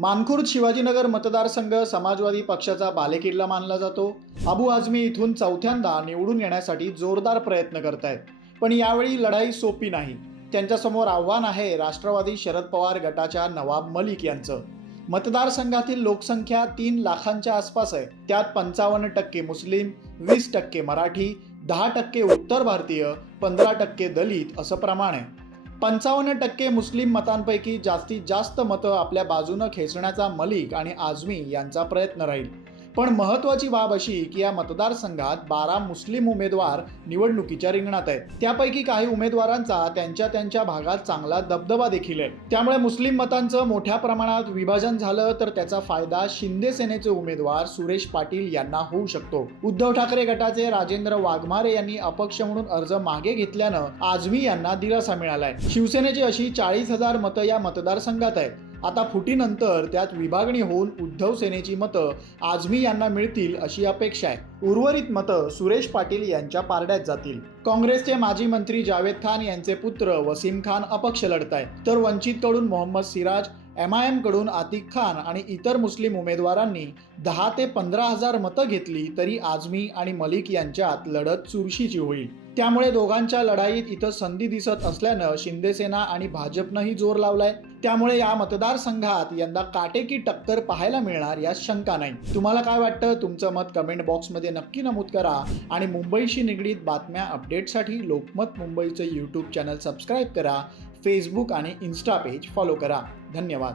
मानखुर्द शिवाजीनगर मतदारसंघ समाजवादी पक्षाचा बालेकिल्ला मानला जातो. अबू आझमी इथून चौथ्यांदा निवडून येण्यासाठी जोरदार प्रयत्न करतायत. पण यावेळी लढाई सोपी नाही. त्यांच्यासमोर आव्हान आहे राष्ट्रवादी शरद पवार गटाच्या नवाब मलिक यांचं. मतदारसंघातील लोकसंख्या तीन लाखांच्या आसपास आहे. त्यात पंचावन्न टक्के मुस्लिम वीस टक्के मराठी दहा टक्के उत्तर भारतीय पंधरा टक्के दलित असं प्रमाण आहे. पंचावन्न टक्के मुस्लिम मतांपैकी जास्तीत जास्त मतं आपल्या बाजूनं खेचण्याचा मलिक आणि आझमी यांचा प्रयत्न राहील. पण महत्वाची बाब अशी की या मतदारसंघात बारा मुस्लिम उमेदवार निवडणुकीच्या रिंगणात आहेत. त्यापैकी काही उमेदवारांचा त्यांच्या त्यांच्या भागात चांगला दबदबा देखील आहे. त्यामुळे मुस्लिम मतांचं मोठ्या प्रमाणात विभाजन झालं तर त्याचा फायदा शिंदे सेनेचे उमेदवार सुरेश पाटील यांना होऊ शकतो. उद्धव ठाकरे गटाचे राजेंद्र वाघमारे यांनी अपक्ष म्हणून अर्ज मागे घेतल्यानं आझमी यांना दिलासा मिळालाय. शिवसेनेची अशी चाळीस हजार मतं या मतदारसंघात आहेत. आता फुटीनंतर त्यात विभागणी होऊन उद्धव सेनेची मतं आझमी यांना मिळतील अशी अपेक्षा आहे. उर्वरित मतं सुरेश पाटील यांच्या पारड्यात जातील. काँग्रेसचे माजी मंत्री जावेद खान यांचे पुत्र वसीम खान अपक्ष लढत आहेत तर वंचितकडून मोहम्मद सिराज एम आय एमकडून आतिक खान आणि इतर मुस्लिम उमेदवारांनी दहा ते पंधरा हजार मतं घेतली तरी आझमी आणि मलिक यांच्यात लढत चुरशीची होईल. त्यामुळे दोघांच्या लढाईत इथं संधी दिसत असल्यानं शिंदेसेना आणि भाजपनंही जोर लावलाय. त्यामुळे या मतदारसंघात यंदा काटेकी टक्कर पाहायला मिळणार यात शंका नाही. तुम्हाला काय वाटतं? तुमचं मत कमेंट बॉक्समध्ये नक्की नमूद करा आणि मुंबईशी निगडीत बातम्या अपडेटसाठी लोकमत मुंबईचं यूट्यूब चॅनल सबस्क्राईब करा. फेसबुक आणि इन्स्टा पेज फॉलो करा. धन्यवाद.